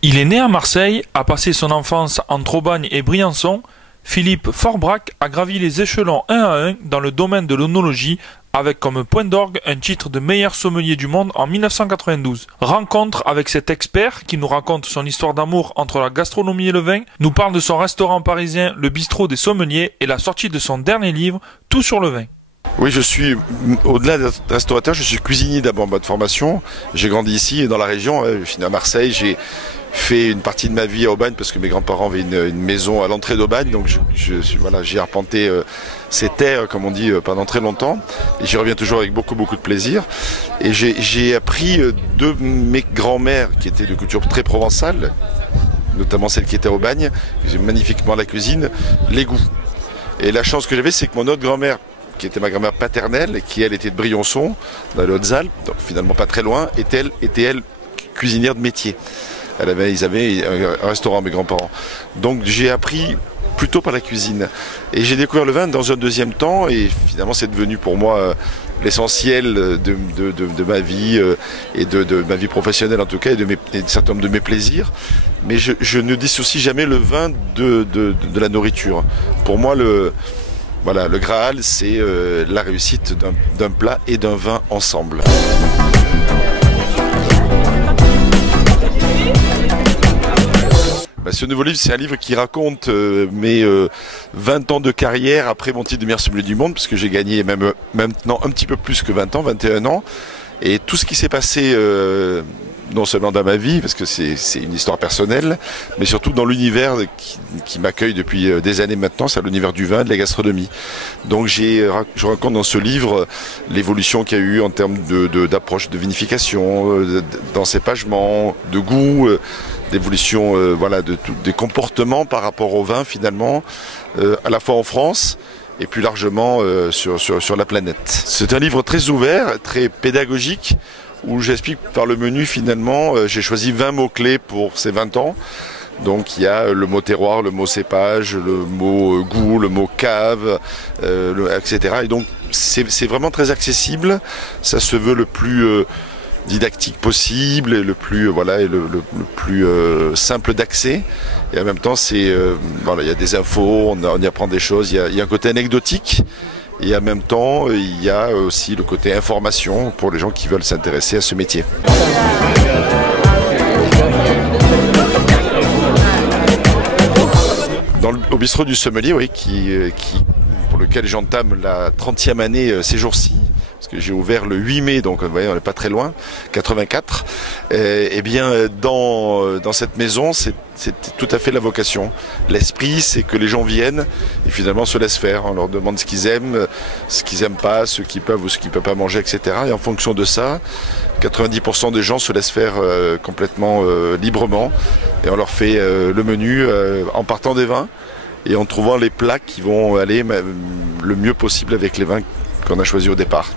Il est né à Marseille, a passé son enfance entre Aubagne et Briançon. Philippe Forbrac a gravi les échelons un à un dans le domaine de l'œnologie avec comme point d'orgue un titre de meilleur sommelier du monde en 1992. Rencontre avec cet expert qui nous raconte son histoire d'amour entre la gastronomie et le vin, nous parle de son restaurant parisien Le Bistrot des Sommeliers et la sortie de son dernier livre Tout sur le vin. Oui, je suis, au-delà d'être restaurateur, je suis cuisinier d'abord de formation. J'ai grandi ici dans la région, je suis né à Marseille, j'ai fait une partie de ma vie à Aubagne parce que mes grands-parents avaient une maison à l'entrée d'Aubagne, donc j'ai arpenté ces terres, comme on dit, pendant très longtemps, et j'y reviens toujours avec beaucoup de plaisir. Et j'ai appris de mes grands-mères qui étaient de culture très provençale, notamment celle qui était à Aubagne, qui faisait magnifiquement la cuisine, les goûts. Et la chance que j'avais, c'est que mon autre grand-mère, qui était ma grand-mère paternelle, et qui elle était de Briançon, dans les Hautes-Alpes, donc finalement pas très loin, était elle cuisinière de métier. Ils avaient un restaurant, mes grands-parents. Donc j'ai appris plutôt par la cuisine. Et j'ai découvert le vin dans un deuxième temps, et finalement c'est devenu pour moi l'essentiel de ma vie, et de ma vie professionnelle en tout cas, et d'un certain nombre de mes plaisirs. Mais je ne dissocie jamais le vin de la nourriture. Pour moi, le Graal, c'est la réussite d'un plat et d'un vin ensemble. Ce nouveau livre, c'est un livre qui raconte mes 20 ans de carrière après mon titre de meilleur sommelier du monde, parce que j'ai gagné maintenant un petit peu plus que 20 ans, 21 ans. Et tout ce qui s'est passé, non seulement dans ma vie, parce que c'est une histoire personnelle, mais surtout dans l'univers qui m'accueille depuis des années maintenant, c'est l'univers du vin, de la gastronomie. Donc je raconte dans ce livre l'évolution qu'il y a eu en termes d'approche de vinification, d'encépagement, de goût, d'évolution des comportements par rapport au vin finalement, à la fois en France et plus largement sur la planète. C'est un livre très ouvert, très pédagogique, où j'explique par le menu finalement, j'ai choisi 20 mots-clés pour ces 20 ans. Donc il y a le mot terroir, le mot cépage, le mot goût, le mot cave, etc. Et donc c'est vraiment très accessible, ça se veut le plus didactique possible et le plus simple d'accès, et en même temps il y a des infos, on y apprend des choses, il y a un côté anecdotique, et en même temps il y a aussi le côté information pour les gens qui veulent s'intéresser à ce métier. Au bistrot du sommelier, oui, pour lequel j'entame la 30e année ces jours-ci, parce que j'ai ouvert le 8 mai, donc vous voyez, on n'est pas très loin, 84. Eh bien, dans cette maison, c'est tout à fait la vocation. L'esprit, c'est que les gens viennent et finalement se laissent faire. On leur demande ce qu'ils aiment pas, ce qu'ils peuvent ou ce qu'ils peuvent pas manger, etc. Et en fonction de ça, 90% des gens se laissent faire complètement librement. Et on leur fait le menu en partant des vins et en trouvant les plats qui vont aller le mieux possible avec les vins qu'on a choisis au départ.